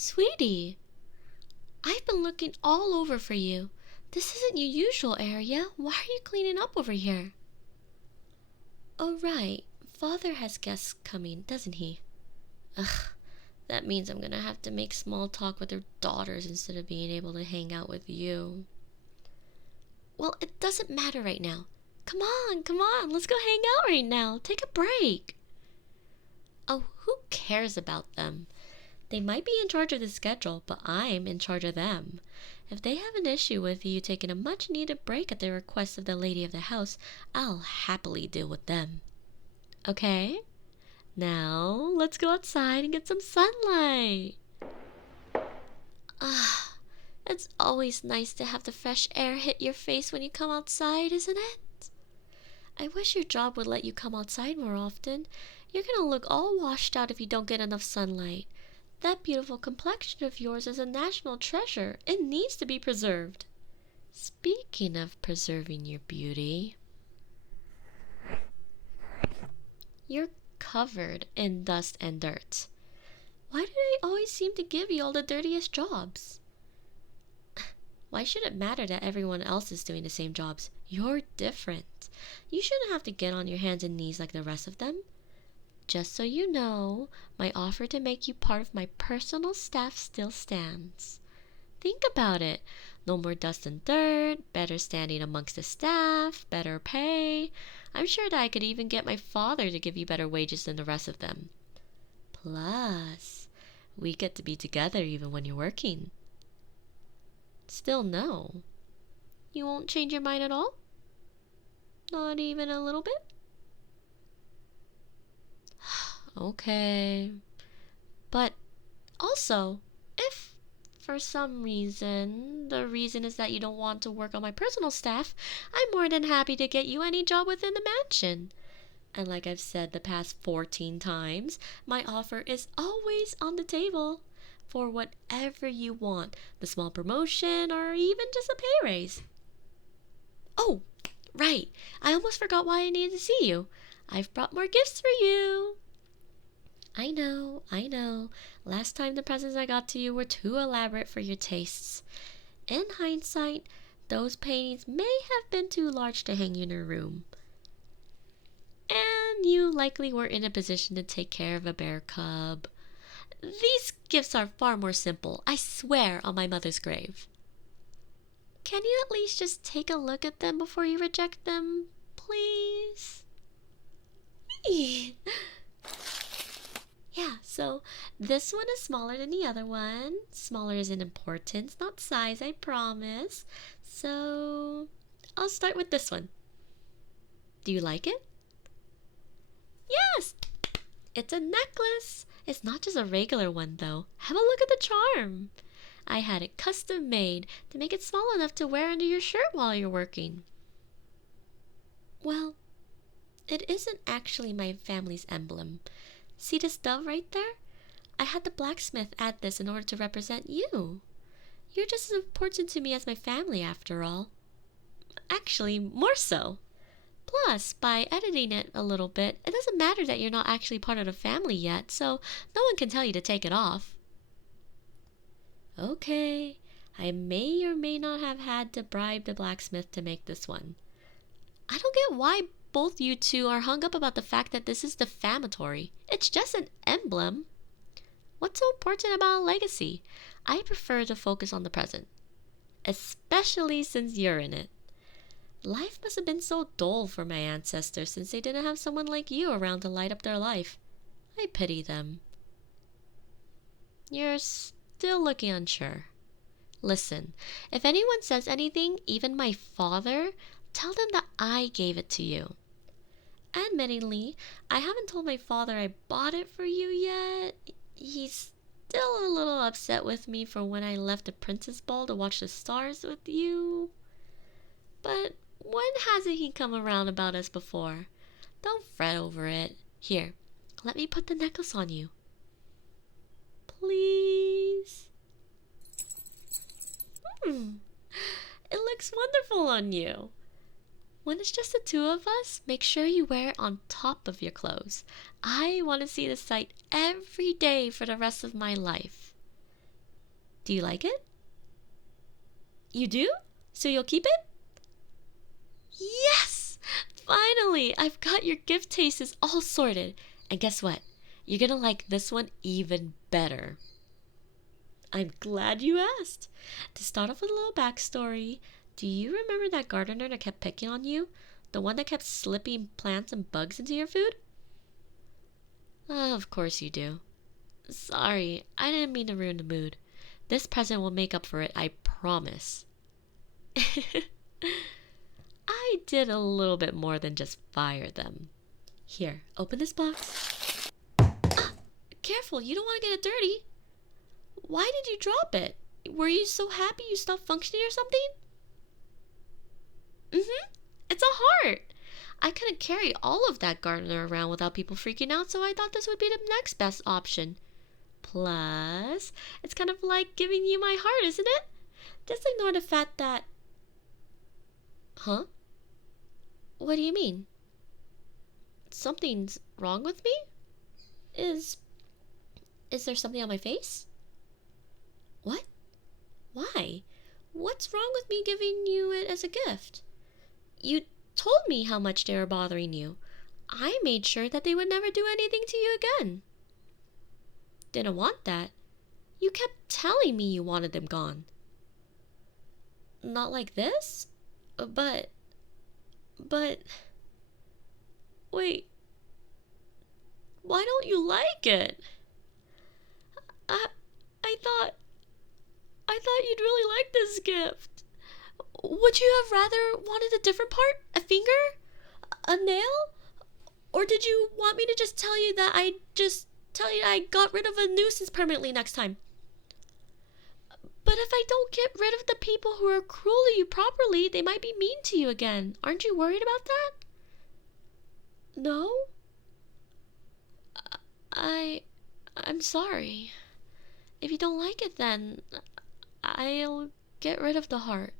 Sweetie, I've been looking all over for you. This isn't your usual area. Why are you cleaning up over here? Oh, right. Father has guests coming, doesn't he? Ugh, that means I'm gonna have to make small talk with their daughters instead of being able to hang out with you. Well, it doesn't matter right now. Come on, let's go hang out right now. Take a break. Oh, who cares about them? They might be in charge of the schedule, but I'm in charge of them. If they have an issue with you taking a much needed break at the request of the lady of the house, I'll happily deal with them. Okay? Now, let's go outside and get some sunlight. Ah, it's always nice to have the fresh air hit your face when you come outside, isn't it? I wish your job would let you come outside more often. You're gonna look all washed out if you don't get enough sunlight. That beautiful complexion of yours is a national treasure. It needs to be preserved. Speaking of preserving your beauty, you're covered in dust and dirt. Why do they always seem to give you all the dirtiest jobs? Why should it matter that everyone else is doing the same jobs? You're different. You shouldn't have to get on your hands and knees like the rest of them. Just so you know, my offer to make you part of my personal staff still stands. Think about it. No more dust and dirt, better standing amongst the staff, better pay. I'm sure that I could even get my father to give you better wages than the rest of them. Plus, we get to be together even when you're working. Still no. You won't change your mind at all? Not even a little bit? Okay. But also, if for some reason the reason is that you don't want to work on my personal staff, I'm more than happy to get you any job within the mansion. And like I've said the past 14 times, my offer is always on the table for whatever you want, the small promotion or even just a pay raise. Oh, right. I almost forgot why I needed to see you. I've brought more gifts for you. I know. Last time the presents I got to you were too elaborate for your tastes. In hindsight, those paintings may have been too large to hang in your room. And you likely weren't in a position to take care of a bear cub. These gifts are far more simple, I swear on my mother's grave. Can you at least just take a look at them before you reject them, please? Yeah, so this one is smaller than the other one. Smaller is in importance, not size, I promise. So I'll start with this one. Do you like it? Yes! It's a necklace. It's not just a regular one, though. Have a look at the charm. I had it custom made to make it small enough to wear under your shirt while you're working. Well, it isn't actually my family's emblem. See this dove right there? I had the blacksmith add this in order to represent you. You're just as important to me as my family, after all. Actually, more so. Plus, by editing it a little bit, it doesn't matter that you're not actually part of the family yet, so no one can tell you to take it off. Okay, I may or may not have had to bribe the blacksmith to make this one. I don't get why both you two are hung up about the fact that this is defamatory. It's just an emblem. What's so important about a legacy? I prefer to focus on the present, especially since you're in it. Life must have been so dull for my ancestors since they didn't have someone like you around to light up their life. I pity them. You're still looking unsure. Listen, if anyone says anything, even my father, tell them that I gave it to you. Admittingly, I haven't told my father I bought it for you yet. He's still a little upset with me for when I left the princess ball to watch the stars with you. But when hasn't he come around about us before? Don't fret over it. Here, let me put the necklace on you. Please? It looks wonderful on you. When it's just the two of us, make sure you wear it on top of your clothes. I want to see the sight every day for the rest of my life. Do you like it? You do? So you'll keep it? Yes! Finally! I've got your gift tastes all sorted. And guess what? You're gonna like this one even better. I'm glad you asked. To start off with a little backstory, do you remember that gardener that kept picking on you? The one that kept slipping plants and bugs into your food? Oh, of course you do. Sorry, I didn't mean to ruin the mood. This present will make up for it, I promise. I did a little bit more than just fire them. Here, open this box. Ah, careful, you don't want to get it dirty. Why did you drop it? Were you so happy you stopped functioning or something? It's a heart. I couldn't carry all of that gardener around without people freaking out, so I thought this would be the next best option. Plus, it's kind of like giving you my heart, isn't it? Just ignore the fact that... Huh? What do you mean? Something's wrong with me? Is there something on my face? What? Why? What's wrong with me giving you it as a gift? You told me how much they were bothering you. I made sure that they would never do anything to you again. Didn't want that. You kept telling me you wanted them gone. Not like this? But... Wait. Why don't you like it? I thought you'd really like this gift. Would you have rather wanted a different part? A finger? A nail? Or did you want me to just tell you that I got rid of a nuisance permanently next time? But if I don't get rid of the people who are cruel to you properly, they might be mean to you again. Aren't you worried about that? No? I'm sorry. If you don't like it, then I'll get rid of the heart.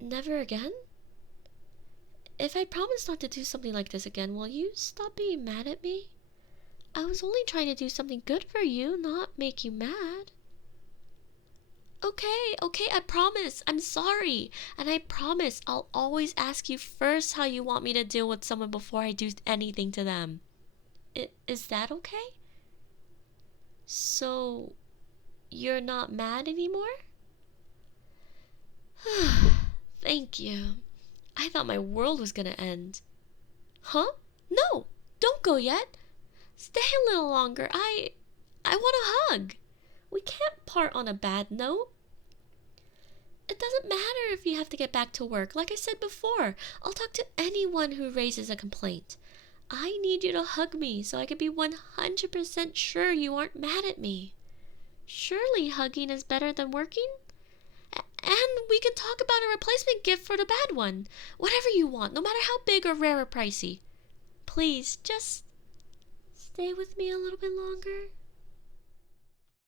Never again? If I promise not to do something like this again, will you stop being mad at me? I was only trying to do something good for you, not make you mad. Okay, I promise. I'm sorry. And I promise I'll always ask you first how you want me to deal with someone before I do anything to them. Is that okay? So, you're not mad anymore? Thank you. I thought my world was gonna end. Huh? No, don't go yet. Stay a little longer. I want a hug. We can't part on a bad note. It doesn't matter if you have to get back to work. Like I said before, I'll talk to anyone who raises a complaint. I need you to hug me so I can be 100% sure you aren't mad at me. Surely hugging is better than working? And we can talk about a replacement gift for the bad one. Whatever you want, no matter how big or rare or pricey. Please, just stay with me a little bit longer.